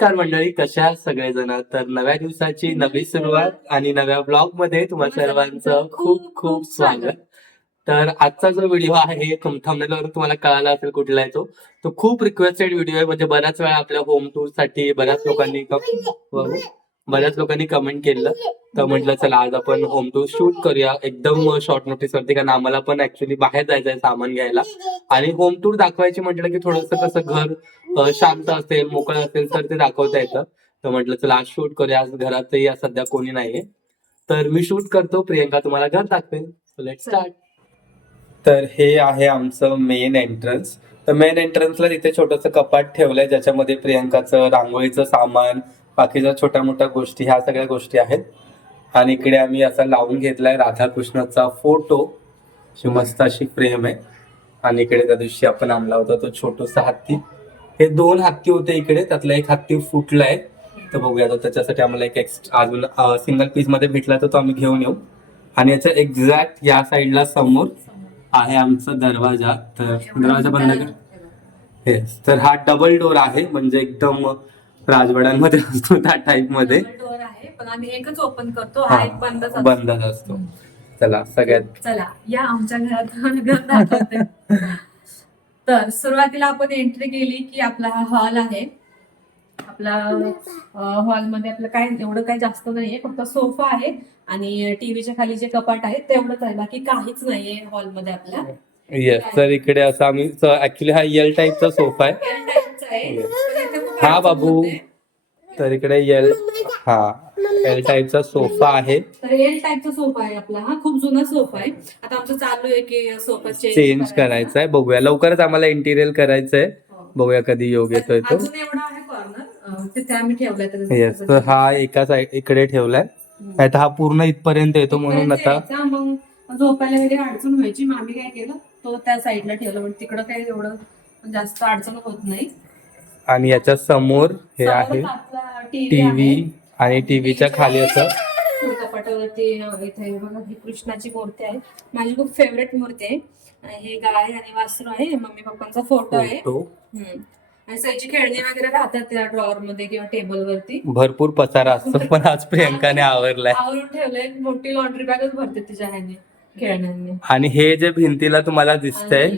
नमस्कार मंडळी कशा सगळेजण? तर नव्या दिवसाची नवी सुरुवात आणि नव्या ब्लॉगमध्ये तुम्हा सर्वांचं खूप खूप स्वागत. तर आजचा जो व्हिडिओ आहे थंबनेलवर तुम्हाला कळाला असेल कुठला आहे तो तो खूप रिक्वेस्टेड व्हिडिओ आहे. म्हणजे बऱ्याच वेळा आपल्या होम टूरसाठी बऱ्याच लोकांनी बऱ्याच लोकांनी कमेंट केलं. तर म्हटलं चला आज आपण होम टूर शूट करूया. एकदम शॉर्ट नोटीस वरती कारण आम्हाला पण ऍक्च्युली बाहेर जायचं आहे सामान घ्यायला. आणि होम टूर दाखवायची म्हटलं की थोडस कसं घर शांत असेल मोकळं असेल तर ते दाखवता येतं. तर म्हटलं चला आज शूट करूया. आज घरातही सध्या कोणी नाहीये. तर मी शूट करतो. प्रियंका तुम्हाला घर दाखवेल. लेट स्टार्ट तर हे आहे आमचं मेन एंट्रन्स तर मेन एंट्रन्सला तिथे छोटस कपाट ठेवलंय ज्याच्यामध्ये प्रियंकाचं रांगोळीचं सामान बाकीच्या छोट्या मोठ्या गोष्टी ह्या सगळ्या गोष्टी आहेत. आणि इकडे आम्ही असा लावून घेतलाय राधाकृष्णाचा फोटो. मस्त अशी फ्रेम आहे. आणि इकडे त्या दिवशी आपण आणला होता तो छोटूसा हत्ती. हे दोन हत्ती होते इकडे त्यातला एक हत्ती फुटलाय. तर बघूया त्याच्यासाठी आम्हाला एक एक्स्ट्रा अजून सिंगल पीसमध्ये भेटला तर तो आम्ही घेऊन येऊ. आणि याच्या एक्झॅक्ट या साईडला समोर आहे आमचा दरवाजा. तर दरवाजा बंद कर. येस तर हा डबल डोर आहे. म्हणजे एकदम राजवाड्यांमध्ये असतो त्या टाईपमध्ये. डोर आहे पण आम्ही एकच ओपन करतो हा, हा एक बंदच असतो. बंदच असतो. चला सगळ्यात चला या आमच्या घरात घर दाखवते. तर सुरुवातीला आपण एंट्री केली की आपला हा हॉल आहे. आपला हॉलमध्ये आपलं काय एवढं काही जास्त नाहीये फक्त सोफा आहे आणि टीव्हीच्या खाली जे कपाट आहे तेवढंच आहे. बाकी काहीच नाहीये हॉलमध्ये आपल्या. येस तर इकडे असं आम्ही ऍक्च्युली हा यल टाईपचा सोफा आहे. L type चा आहे. Yes. हा बाबू. तर इकडे यल हा एल टाईपचा सोफा आहे. तर एल टाईपचा सोफा आहे आपला हा खूप जुना सोफा आहे. आता आमचं चालू आहे की सोफा चेंज करायचा. आहे बघूया. लवकरच आम्हाला इंटिरियर करायचं आहे बघूया कधी योग येतोय तो येस तर हा एका साईड इकडे ठेवलाय. नाही तर हा पूर्ण इथपर्यंत येतो म्हणून आता. झोपायला वगैरे अडचण व्हायची. आम्ही काय केलं? तो त्या साईडला ठेवला. म्हणजे तिकडं काही एवढं जास्त अडचण होत नाही. आणि याच्या समोर हे आहे टीव्ही आणि टीव्हीच्या खाली असं कपाटावरती इथे बघा ही कृष्णाची मूर्ती आहे. माझी खूप फेवरेट मूर्ती आहे. आणि हे गाय आणि वासरू आहे. मम्मी पप्पांचा फोटो आहे. आणि सईची खेळणी वगैरे राहतात त्या ड्रॉवर मध्ये किंवा टेबल वरती. भरपूर पसारा असतो पण आज प्रियंकाने आवरलाय. आवरून ठेवलंय. मोठी लॉन्ड्री बॅगच भरते तिच्या ह्याने खेळण्यांनी. आणि हे जे भिंतीला तुम्हाला दिसतंय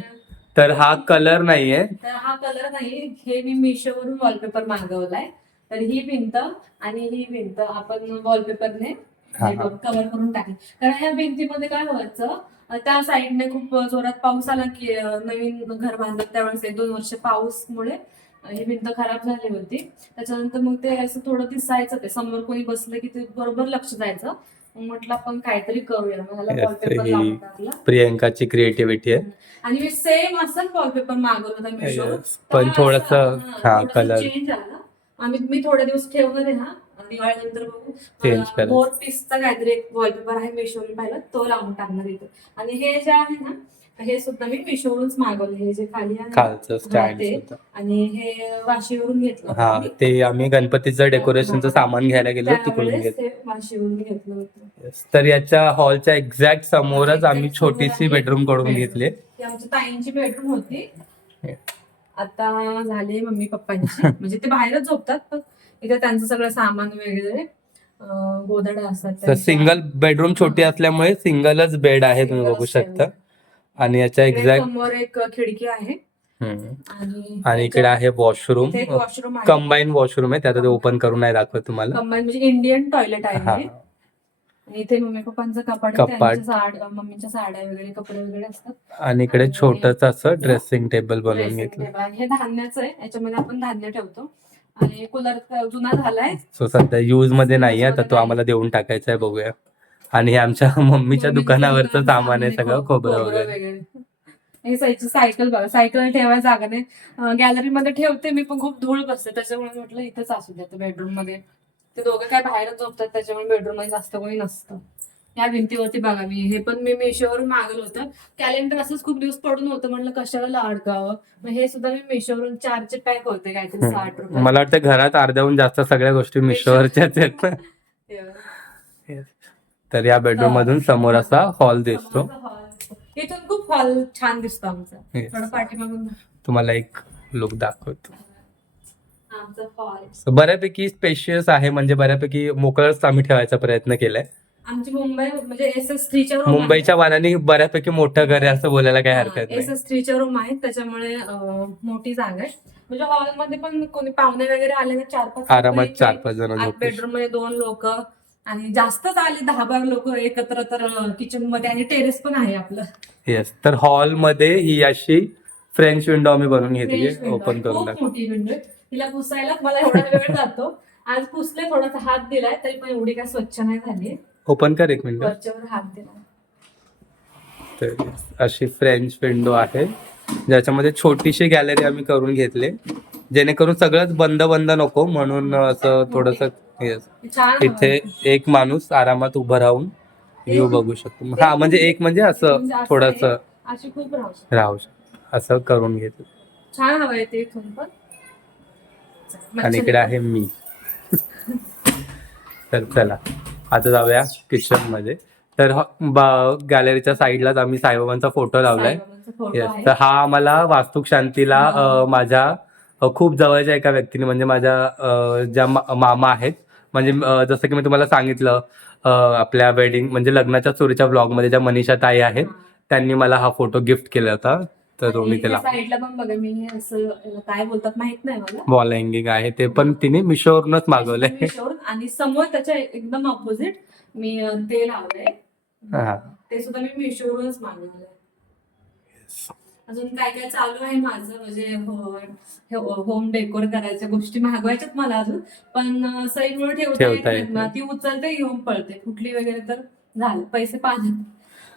तर हा कलर नाहीये. तर हा कलर नाही. हे मी मिशोवरून वॉलपेपर मागवलाय. तर ही भिंत आणि ही भिंत आपण वॉलपेपरने. कव्हर करून टाकली. कारण ह्या भिंतीमध्ये काय व्हायचं त्या साईडने खूप जोरात पाऊस आला की नवीन घर बांधलं. त्यावेळेस एक दोन वर्ष पाऊसमुळे ही भिंत खराब झाली होती. त्याच्यानंतर मग ते असं थोडं दिसायचं ते. समोर कोणी बसलं की ते बरोबर लक्ष जायचं मग म्हटलं आपण काहीतरी करूया. वॉलपेपर ही- लावून टाकला. प्रियंकाची क्रिएटिव्हिटी आहे. आणि मी सेम असंच वॉलपेपर मागवलं होता मिशोवर Yes. पण थोडस हा कलर चेंज आला आम्ही मी थोडे दिवस ठेवणार आहे हा. दिवाळीनंतर बघू. Change मला करायचं. मोर पीसचा काहीतरी एक वॉलपेपर आहे मिशोवर पाहिलं तो लावून टाकणार इथे. आणि हे जे आहे ना हे सुद्धा मी मिशोवरूनच मागवलं हे जे खाली आहे खालचं हा, स्टँड ते. आणि हे वाशीवरून घेतलं हा होतं मी. ते आम्ही गणपतीचं डेकोरेशनचं सामान घ्यायला गेलो तिकडून त्यावेळेस घेत ते वाशीवरून घेतलं होतं. तर याच्या हॉलच्या एक्झॅक्ट समोरच आम्ही Exact समोर छोटीशी आहे. बेडरूमकडून Bedroom. घेतली ती आमची ताईंची बेडरूम होती Yeah. आता झाले मम्मी पप्पांची म्हणजे ते बाहेरच झोपतात पण इथे त्यांचं सगळं सामान वगैरे गोधड्या असतात तर त्यांच्या. सिंगल बेडरूम छोटी असल्यामुळे सिंगलच बेड आहे तुम्ही बघू. शकता आणि याच्या एक्झॅक्ट समोर एक खिडकी आहे. आणि इकडे आहे वॉशरूम आहे. कंबाईन वॉशरूम आहे. त्यात ओपन करून नाही दाखवत तुम्हाला. कंबाईन म्हणजे इंडियन टॉयलेट आहे हा. हे. आणि इथे मम्मी पप्पांचं कपाट कपाट. आहे, मम्मीच्या साड्या वगैरे कपडे वगैरे असतात. आणि इकडे छोटस असं ड्रेसिंग टेबल बनवून घेतलं. आहे. हे धान्याचं आहे. याच्यामध्ये आपण धान्य ठेवतो. आणि कूलर जुना झालाय. सो सध्या युजमध्ये नाही आहे तर तो आम्हाला देऊन टाकायचा आहे. बघूया. आणि आमच्या मम्मीच्या दुकानावरचं सामान आहे सगळं खोबरं वगैरे. हे सायकल बघा सायकल ठेवायला जागा नाही. गॅलरी मध्ये ठेवते मी पण खूप धूळ बसते. त्याच्यामुळे म्हटलं इथेच असू देतं बेडरूममध्ये ते दोघं काय बाहेरच झोपतात त्याच्यामुळे बेडरूममध्ये जास्त कोणी नसतं. या भिंतीवरती बघा मी. हे पण मी मिशोवरून मागवलं होतं. कॅलेंडर असंच खूप दिवस पडून होतं. म्हटलं कशाला अडकावं? मग हे सुद्धा मी मिशोवरून चारचे पॅक होते काहीतरी साठ रुपये मला वाटतं घरात अर्ध्याहून जास्त सगळ्या गोष्टी मिशोवरच्याच आहेत. तर या बेडरूम मधून समोर असा हॉल दिसतो. इथून खूप हॉल छान दिसतो आमचा. Yes. थोडं पाठीमागून तुम्हाला एक लुक दाखवतो. आमचं हॉल So, बऱ्यापैकी स्पेशियस आहे म्हणजे बऱ्यापैकी मोकळच आम्ही ठेवायचा प्रयत्न केलाय. आमची मुंबई म्हणजे एस एस थ्रीच्या मुंबईच्या मानाने बऱ्यापैकी मोठं घर आहे असं बोलायला काही हरकत एस नाही एस थ्रीच्या रूम आहेत त्याच्यामुळे अं, मोठी जागा आहे. म्हणजे हॉलमध्ये पण कोणी पाहुणे वगैरे आले ना चार पाच आरामात चार पाच जण झोपू बेडरूममध्ये दोन लोक. आणि जास्तच आले दहा बारा लोक एकत्र तर किचनमध्ये आणि टेरेस पण आहे आपलं. येस तर हॉलमध्ये ही अशी फ्रेंच विंडो आम्ही बनवून घेतली ओपन. करून खूप मोठी विंडो तिला पुसायला मला एवढा वेळ जातो. आज पुसले थोडासा हात दिलाय तरी पण एवढी काय स्वच्छ नाही झाली. ओपन कर एक मिनिट वरच्यावर हात दिला तर अशी फ्रेंच विंडो आहे. ज्याच्यामध्ये छोटीशी गॅलरी आम्ही करून घेतले. जेणेकरून सगळंच बंद बंद नको म्हणून असं थोडस इथे एक माणूस आरामात उभं राहून व्ह्यू बघू शकतो. हा म्हणजे एक म्हणजे असं थोडस अशी खूप राहू शकते. असं करून घेतो. छान हवं ते इथून पण. आणि इकडे आहे मी. तर चला आता जाऊया किचनमध्ये तर गॅलरीच्या साईडलाच आम्ही साईबाबांचा फोटो लावलाय. तर हा आम्हाला वास्तुक शांतीला माझ्या खूप जवळच्या एका व्यक्तीने म्हणजे माझ्या ज्या मामा आहेत म्हणजे जसं की मी तुम्हाला सांगितलं आपल्या वेडिंग म्हणजे लग्नाच्या चोरीच्या ब्लॉगमध्ये ज्या मनीषा ताई आहेत. त्यांनी मला हा फोटो गिफ्ट केला होता तर मी त्याला काय बोलतात माहीत नाही मला वॉल हँगिंग आहे ते पण तिने मिशोवरूनच मागवलंय मिशोवरून. आणि समोर त्याच्या एकदम ऑपोजिट मी ते लावलंय हा. ते सुद्धा मी मिशोवरूनच मागवलंय अजून काय काय चालू आहे माझं? म्हणजे होम डेकोर करायच्या गोष्टी मागवायच्यात मला अजून. पण अं, सईमुळे ठेवता येत. ती उचलते घेऊन पळते. कुठली वगैरे तर झालं. पैसे पाहिजे.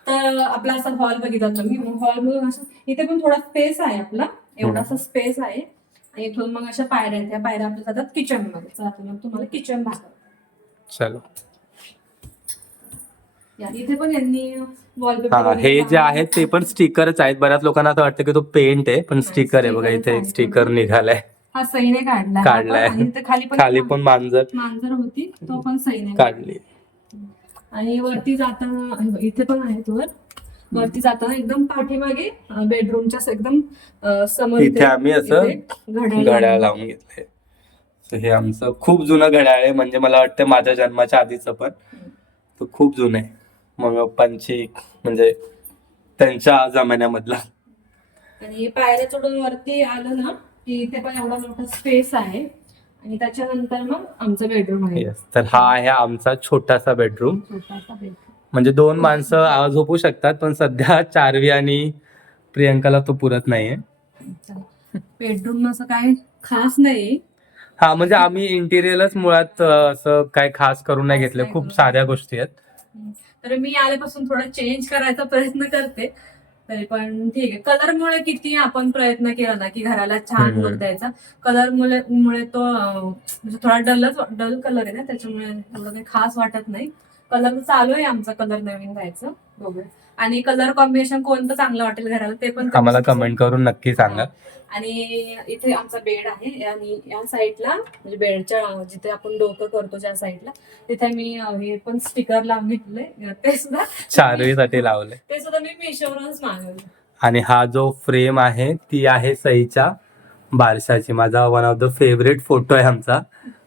तर आपला असा हॉल बघितला तुम्ही हॉल मधून असं इथे पण थोडा स्पेस आहे आपला. एवढासा स्पेस आहे. आणि इथून मग अशा पायऱ्या आहेत. त्या पायऱ्या आपल्या जातात किचनमध्ये. तुम्हाला किचन भाग चलो इथे पण यांनी वॉलपेपर हा हे जे आहेत ते पण स्टिकरच आहेत. बऱ्याच लोकांना वाटतं की तो पेंट आहे पण स्टिकर आहे. बघा इथे एक स्टिकर निघालाय. हा काढला. काढलाय. आणि इथे खाली पण खाली पण मांजर. मांजर होती. तो पण सईने काढली. आणि वरती जाताना इथे पण आहेत वर. वरती जाताना एकदम पाठीमागे बेडरूमच्या एकदम अं, समोर इथे आम्ही असं इथे घड्याळ. लावून घेतलंय. So हे आमचं खूप जुनं घड्याळ आहे. म्हणजे मला वाटतं माझ्या जन्माच्या आधीचं पण. तो खूप जुनं आहे. मग पंची म्हणजे त्यांच्या जमान्यामधला. आणि पायऱ्या चढून वरती आलं ना की इथे पण एवढा मोठा स्पेस आहे. आणि त्याच्यानंतर मग आमचं बेडरूम आहे. येस तर हा आहे आमचा छोटासा बेडरूम छोटासा बेडरूम म्हणजे दोन माणसं आ- झोपू शकतात पण सध्या चारवी आणि प्रियंकाला तो पुरत नाहीये. बेडरूम असं काय खास नाही हा म्हणजे आम्ही इंटिरियरच मुळात अ, असं काय खास करून नाही घेतलं. खूप साध्या गोष्टी आहेत. तर मी आल्यापासून थोडा चेंज करायचा प्रयत्न करते. तरी पण ठीक आहे. कलर मुळे किती आपण प्रयत्न केला ना की घराला छान. लुक द्यायचा. कलर मुळे मुळे तो म्हणजे थोडा डलच डल कलर आहे ना त्याच्यामुळे काही खास वाटत नाही. कलर चालू आहे आमचा कलर नवीन द्यायचं बघूया. आणि कलर कॉम्बिनेशन कोणतं चांगलं वाटेल घराला ते पण आम्हाला कमेंट करून नक्की सांगा. आणि इथे आमचा बेड आहे आणि या साईडला म्हणजे बेडच्या जिथे आपण डोकं करतो ज्या साईडला तिथे मी हे पण स्टिकर लावून घेतलंय. ते सुद्धा चारवीसाठी लावले ते सुद्धा मी मिशोवरूनच मागवलं आणि हा जो फ्रेम आहे ती आहे सईच्या बारशाची. माझा one of the favourite photo आहे आमचा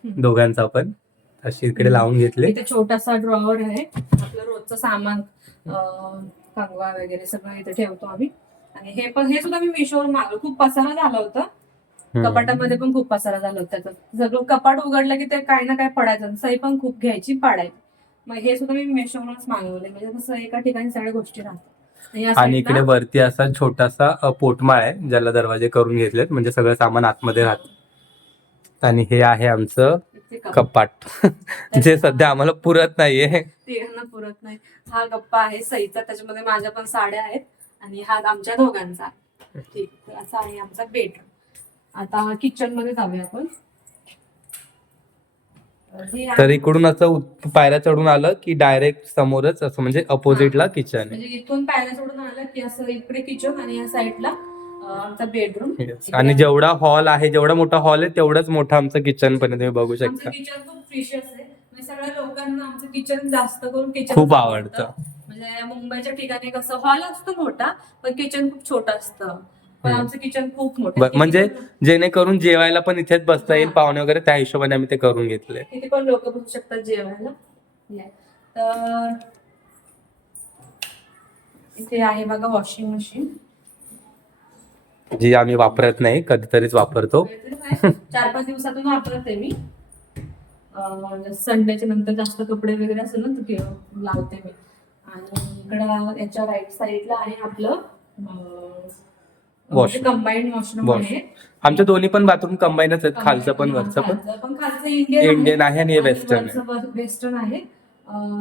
दोघांचा पण. अशी इकडे लावून घेतले. इथे छोटासा ड्रॉवर आहे. आपलं रोजचं सामान कंगवा वगैरे सगळं इथे ठेवतो आम्ही. आणि हे पण हे सुद्धा मी मिशोवर मागवलं खूप पसारा झाला होता. कपाटामध्ये पण खूप पसारा झाला होता. त्याचा सगळं कपाट उघडलं की ते काही ना काय पडायचं सई पण खूप घ्यायची पाडायची. मग हे सुद्धा मी मेशोवरूनच मागवले म्हणजे कसं एका ठिकाणी सगळ्या गोष्टी राहतात. आणि इकडे वरती असा छोटासा पोटमाळ आहे ज्याला दरवाजे करून घेतलेत. म्हणजे सगळं सामान आतमध्ये राहत. आणि हे आहे आमचं कपाट. जे सध्या आम्हाला पुरत नाहीये. तिघांना पुरत नाही. हा गप्पा आहे सईचा. त्याच्यामध्ये माझ्या पण साड्या आहेत आणि हा आमच्या दोघांचा. ठीक असा आहे आमचा बेडरूम आता किचनमध्ये जाऊया आपण. तर इकडून असं पायऱ्या चढून आलं की डायरेक्ट समोरच असं म्हणजे अपोजिटला किचन आहे. म्हणजे इथून पायऱ्या सोडून आलं की असं इकडे किचन आणि या साईडला आमचा बेडरूम. आणि जेवढा हॉल आहे जेवढा मोठा हॉल आहे तेवढंच मोठं आमचं किचन पण आहे, तुम्ही बघू आमचं शकता किचन खूप प्रिशियस आहे म्हणजे सगळ्या लोकांना आमचं किचन जास्त करून किचन खूप आवडतं म्हणजे मुंबईच्या ठिकाणी कसं हॉल असतो मोठा पण किचन खूप छोटं असतं पण हम्म. आमचं किचन खूप मोठं ब- आहे. म्हणजे किती पण- जेणेकरून जेवायला पण इथेच बसता येईल. पाहुणे वगैरे त्या हिशोबाने आम्ही ते करून घेतले किती पण लोक बसू शकतात जेवायला. तर इथे आहे बघा वॉशिंग मशीन जी आम्ही वापरत नाही कधीतरीच वापरतो. चार पाच दिवसातून वापरते मी. संडेच्या नंतर जास्त कपडे वगैरे असेल ना तर लावते मी. आणि इकडं याच्या राईट साईडला आहे आपलं Washroom. Combined washroom. आहे. आमच्या दोन्ही पण बाथरूम कंबाईनच आहेत खालचं पण वरचं पण. खालचं इंडियन इंडियन आहे आणि वेस्टर्न आहे. वेस्टर्न आहे.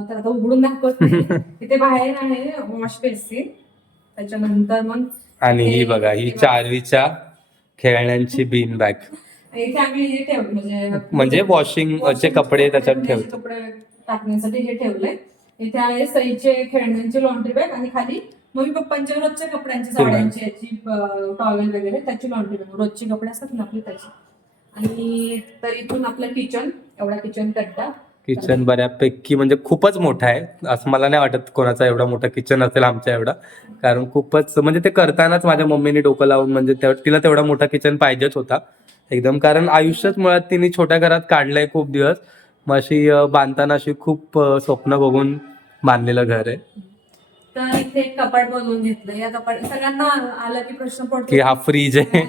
तर आता उघडून दाखवत. इथे बाहेर आहे वॉश बेसिन त्याच्यानंतर मग आणि ही बघा ही चारवीच्या खेळण्यांची बीन बॅग इथे आम्ही हे ठेवलं म्हणजे म्हणजे washing चे कपडे त्याच्यात धुण्याचे ठेवतो. कपडे टाकण्यासाठी हे ठेवलंय. इथे आहे सईचे खेळण्यांचे लॉन्ड्री बॅग आणि खाली मम्मी पप्पांच्या रोजच्या कपड्यांची साड्यांची याची टॉवेल वगैरे त्याची लॉन्ड्री बॅग रोजचे कपडे असतात ना आपली त्याची. आणि तर इथून आपलं किचन एवढा किचन कट्टा. किचन बऱ्यापैकी म्हणजे खूपच मोठं आहे. असं मला नाही वाटत कोणाचा एवढा मोठा किचन असेल आमच्या एवढा. कारण खूपच म्हणजे ते करतानाच माझ्या मम्मीने डोकं लावून म्हणजे तिला तेवढा मोठा किचन पाहिजेच होता. एकदम कारण आयुष्यात मुळात तिने छोट्या घरात काढलंय खूप दिवस. मग अशी बांधताना अशी खूप स्वप्न बघून बांधलेलं घर आहे. तर इथे एक कपाट बनवून घेतलं. या कपाट सगळ्यांना आलं की प्रश्न पडतो. की हा फ्रीज आहे?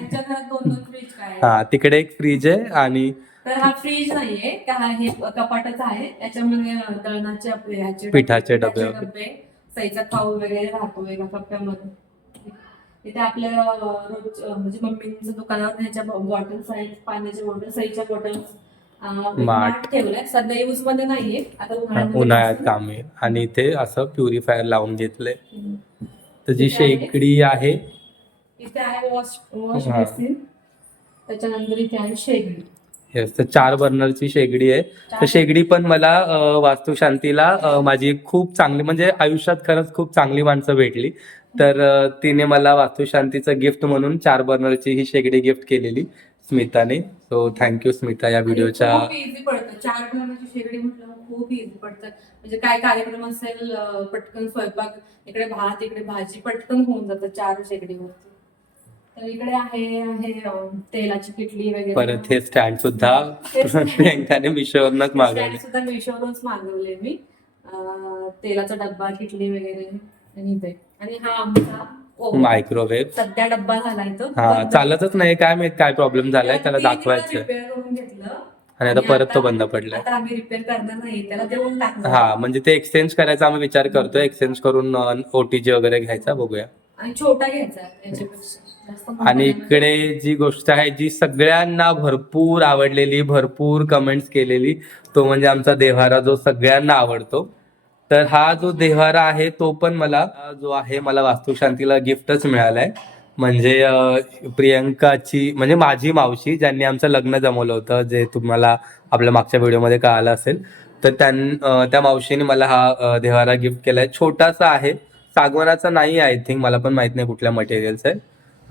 हा तिकडे एक फ्रीज आहे आणि तर हा फ्रीज नाहीये का हा हे कपाटच आहे याच्यामध्ये दळणाचे आपले ह्याचे पिठाचे डबे. डबे सईचा खाऊ वगैरे राहतो एका कप्प्यामध्ये इथे आपल्या रोज म्हणजे मम्मींच्या दुकानावर ह्याच्या बॉटल्स आहेत पाण्याच्या बॉटल सईच्या बॉटल्स माठ. माठ ठेवलाय सध्या यूजमध्ये नाहीये आता उन्हाळ्यात. काम येईल आणि इथे असं प्युरिफायर लावून घेतलंय. तर जी आहे. शेकडी आहे इथे आहे वॉश वॉश. बेसिन त्याच्यानंतर इथे आहे शेगडी Yes, तर चार बर्नरची शेगडी आहे. तर शेगडी पण मला वास्तुशांतीला माझी खूप चांगली म्हणजे आयुष्यात खरंच खूप चांगली माणसं भेटली. तर तिने मला वास्तुशांतीचं गिफ्ट म्हणून चार बर्नरची ही शेगडी गिफ्ट केलेली स्मिताने. सो थँक्यू स्मिता या व्हिडिओच्या खूप इझी पडतं. चार बनवण्याची शेगडी म्हटलं खूप इझी पडतं. म्हणजे काय कार्यक्रम असेल पटकन स्वयंपाक इकडे भात इकडे भाजी पटकन होऊन जातं चार शेगडीवरती. तर इकडे आहे अं, तेलाची किटली वगैरे. परत हे स्टँड सुद्धा प्रियंकाने मिशोवरनच मागवले. सुद्धा मिशोवरूनच मागवले मी. तेलाचा डब्बा किटली वगैरे आणि इथे आणि हा आमचा. मायक्रोवेव्ह सध्या डब्बा झालाय तो. हा चालतच नाही. काय माहीत काय प्रॉब्लेम झालाय? त्याला दाखवायचं. आणि आता परत तो बंद पडलाय आता आम्ही रिपेअर करणार नाही. त्याला देऊन टाकणार. हा म्हणजे ते एक्सचेंज करायचा आम्ही विचार करतोय. एक्सचेंज करून ओटीजी वगैरे घ्यायचा बघूया. आणि छोटा घ्यायचा आणि इकडे जी गोष्ट आहे जी सगळ्यांना भरपूर आवडलेली भरपूर कमेंट्स केलेली तो म्हणजे आमचा देव्हारा जो सगळ्यांना आवडतो. तर हा जो देव्हारा आहे तो पण मला जो आहे मला वास्तुशांतीला गिफ्टच मिळालाय. म्हणजे प्रियंकाची म्हणजे माझी मावशी ज्यांनी आमचं लग्न जमवलं होतं जे तुम्हाला आपल्या मागच्या व्हिडिओमध्ये कळालं असेल. तर त्यां त्या मावशीने मला हा देव्हारा गिफ्ट केलाय. छोटासा आहे सागवानाचा नाही आय थिंक मला पण माहीत नाही कुठल्या मटेरियल्स आहे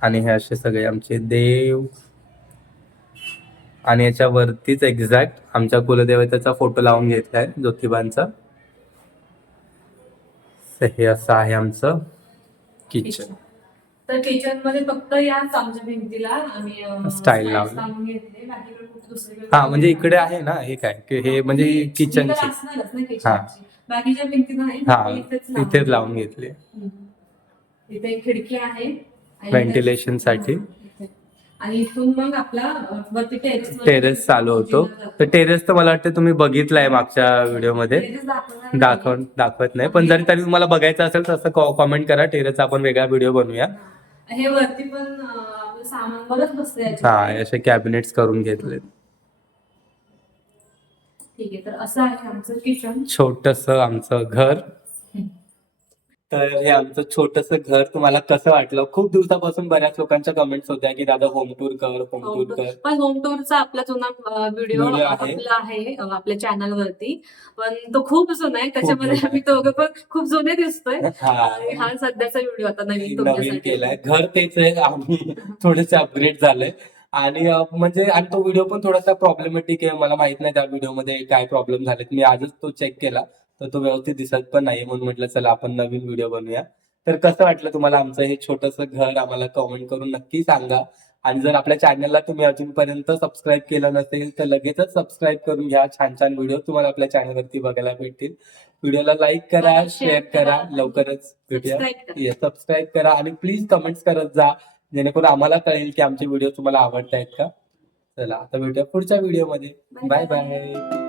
आणि हे असे सगळे आमचे देव. आणि याच्या वरतीच एक्झॅक्ट आमच्या कुलदेवतेचा फोटो लावून घेतलाय ज्योतिबांचा. हे असं आहे आमचं किचन तर किचनमध्ये फक्त याच आमच्या भिंतीला आम्ही अं, Style tiles लावले. लावून हा म्हणजे इकडे आहे ना हे काय? की हे म्हणजे भिंत किचनची असणारच ना किचनची बाकीच्या हा इथेच लावून घेतली. इथे खिडकी आहे. इथे- साठी. आणि इथून मग आपला वरती टेरेस टेरेस चालू होतो. तर टेरेस तर मला वाटतं तुम्ही बघितलाय मागच्या व्हिडिओमध्ये. दाखव दाखवत नाही. पण जरी तरी तुम्हाला बघायचं असेल तर असं कॉमेंट करा. टेरेसचा आपण वेगळा व्हिडिओ बनवूया. हे. वरती पण सामान बरंच बसतं हा असे कॅबिनेट्स करून घेतले ठीक आहे तर असं आहे आमचं किचन छोटस आमचं घर. तर हे आमचं छोटस घर तुम्हाला कसं वाटलं? खूप दिवसापासून बऱ्याच लोकांच्या कमेंट्स होत्या की दादा होम टूर कर होम टूर कर. पण होम टूरचा आपला जुना व्हिडिओ Video आहे. आपला आहे अं, आपल्या चॅनल वरती. पण तो खूप जुना आहे. त्याच्यामध्ये जुना आहे. आम्ही दोघं पण खूप जुने दिसतोय. हा. हा सध्याचा व्हिडिओ आता नवीन नवीन तुमच्यासाठी. केलाय. घर तेच आहे. आम्ही थोडेसे अपग्रेड झालंय. आणि अं, म्हणजे आणि तो व्हिडिओ पण थोडासा प्रॉब्लेमॅटिक आहे. मला माहीत नाही त्या व्हिडिओमध्ये काय प्रॉब्लेम झालेत. मी आजच तो चेक केला. तर तो व्यवस्थित दिसत पण नाही म्हणून म्हटलं चला आपण नवीन व्हिडिओ बनवूया. तर कसं वाटलं तुम्हाला आमचं हे छोटंसं घर? आम्हाला कमेंट करून नक्की सांगा. आणि जर आपल्या चॅनलला तुम्ही अजूनपर्यंत सबस्क्राईब केलं नसेल तर लगेचच सबस्क्राईब करून घ्या. छान छान व्हिडिओ तुम्हाला आपल्या चॅनलवरती बघायला भेटतील. व्हिडिओला लाईक करा शेअर करा. करा. लवकरच भेटूया. सबस्क्राईब करा. सबस्क्राईब करा. आणि प्लीज कमेंट्स करत जा जेणेकरून आम्हाला कळेल की आमचे व्हिडिओ तुम्हाला आवडतायत का? चला आता भेटूया पुढच्या व्हिडिओमध्ये बाय बाय